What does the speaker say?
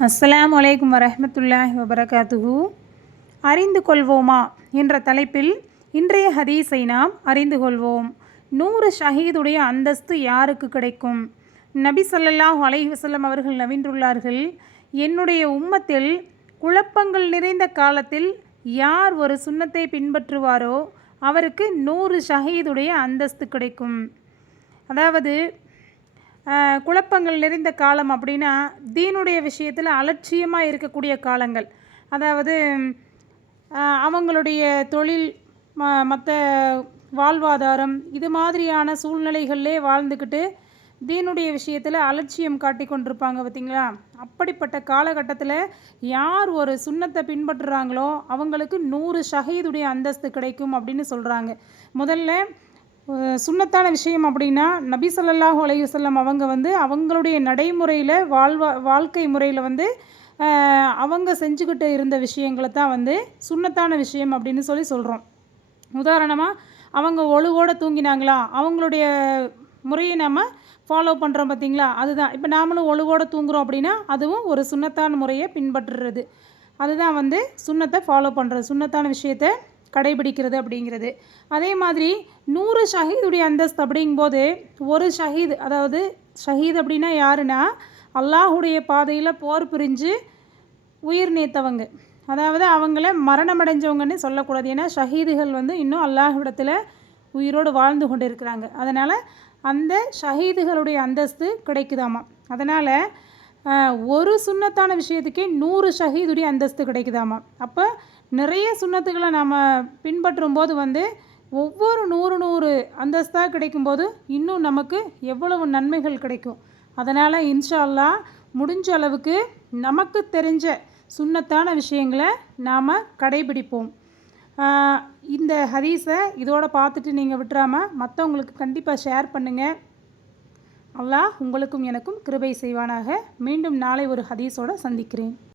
அஸ்லாம் அலைக்கும் வரஹ்மத்துல்லாஹி வபரகாத்துஹு. அறிந்து கொள்வோமா என்ற தலைப்பில் இன்றைய ஹதீஸை நாம் அறிந்து கொள்வோம். நூறு ஷஹீதுடைய அந்தஸ்து யாருக்கு கிடைக்கும்? நபி சல்லல்லாஹ் அலைஹி அவர்கள் நவின்றுள்ளார்கள் என்னுடைய உம்மத்தில் குழப்பங்கள் நிறைந்த காலத்தில் யார் ஒரு சுண்ணத்தை பின்பற்றுவாரோ அவருக்கு நூறு ஷஹீதுடைய அந்தஸ்து கிடைக்கும். அதாவது குழப்பங்கள் நிறைந்த காலம் அப்படின்னா தீனுடைய விஷயத்தில் அலட்சியமாக இருக்கக்கூடிய காலங்கள். அதாவது அவங்களுடைய தொழில் ம மற்ற வாழ்வாதாரம் இது மாதிரியான சூழ்நிலைகளிலே வாழ்ந்துக்கிட்டு தீனுடைய விஷயத்தில் அலட்சியம் காட்டி கொண்டிருப்பாங்க பார்த்தீங்களா அப்படிப்பட்ட காலகட்டத்தில் யார் ஒரு சுண்ணத்தை பின்பற்றுறாங்களோ அவங்களுக்கு நூறு ஷஹீதுடைய அந்தஸ்து கிடைக்கும் அப்படின்னு சொல்கிறாங்க முதல்ல சுண்ணத்தான சுன்னத்தான விஷயம் அப்படின்னா நபி ஸல்லல்லாஹு அலையுசல்லம் அவங்க வந்து அவங்களுடைய நடைமுறையில் வாழ்வா வாழ்க்கை முறையில் வந்து அவங்க செஞ்சுக்கிட்டு இருந்த விஷயங்களை தான் வந்து சுண்ணத்தான விஷயம் அப்படின்னு சொல்லி சொல்கிறோம் உதாரணமாக அவங்க ஒழுவோடு தூங்கினாங்களா? அவங்களுடைய முறையை நம்ம ஃபாலோ பண்ணுறோம் பார்த்தீங்களா அதுதான். இப்போ நாமளும் ஒழுவோடு தூங்குறோம் அப்படின்னா அதுவும் ஒரு சுன்னத்தான முறையை பின்பற்றுறது. அதுதான் வந்து சுண்ணத்தை ஃபாலோ பண்ணுறது சுண்ணத்தான விஷயத்தை கடைபிடிக்கிறது அப்படிங்கிறது. அதே மாதிரி நூறு ஷஹீதுடைய அந்தஸ்து அப்படிங்கும்போது ஒரு ஷஹீத் அதாவது ஷஹீத் அப்படின்னா யாருன்னா அல்லாஹுடைய பாதையில் போர் புரிஞ்சு உயிர் நீத்தவங்க. அதாவது அவங்கள மரணமடைஞ்சவங்கன்னு சொல்லக்கூடாது. ஏன்னா ஷஹீதுகள் வந்து இன்னும் அல்லாஹிடத்தில் உயிரோடு வாழ்ந்து கொண்டு இருக்கிறாங்க அதனால் அந்த ஷஹீதுகளுடைய அந்தஸ்து கிடைக்குதாமா? அதனால் ஒரு சுண்ணத்தான விஷயத்துக்கே நூறு ஷஹீதுடைய அந்தஸ்து கிடைக்குதாமா? அப்போ நிறைய சுன்னத்துகளை நாம் பின்பற்றும் போது வந்து ஒவ்வொரு நூறு நூறு அந்தஸ்தாக கிடைக்கும்போது இன்னும் நமக்கு எவ்வளவு நன்மைகள் கிடைக்கும்? அதனால் இன்ஷால்லா முடிஞ்ச அளவுக்கு நமக்கு தெரிஞ்ச சுன்னத்தான விஷயங்களை நாம் கடைபிடிப்போம். இந்த ஹதீஸை இதோட பார்த்துட்டு நீங்கள் விட்டுறாமல் மற்றவங்களுக்கு கண்டிப்பாக ஷேர் பண்ணுங்கள் அல்லாஹ் உங்களுக்கும் எனக்கும் கிருபை செய்வானாக. மீண்டும் நாளை ஒரு ஹதீஸோட சந்திக்கிறேன்.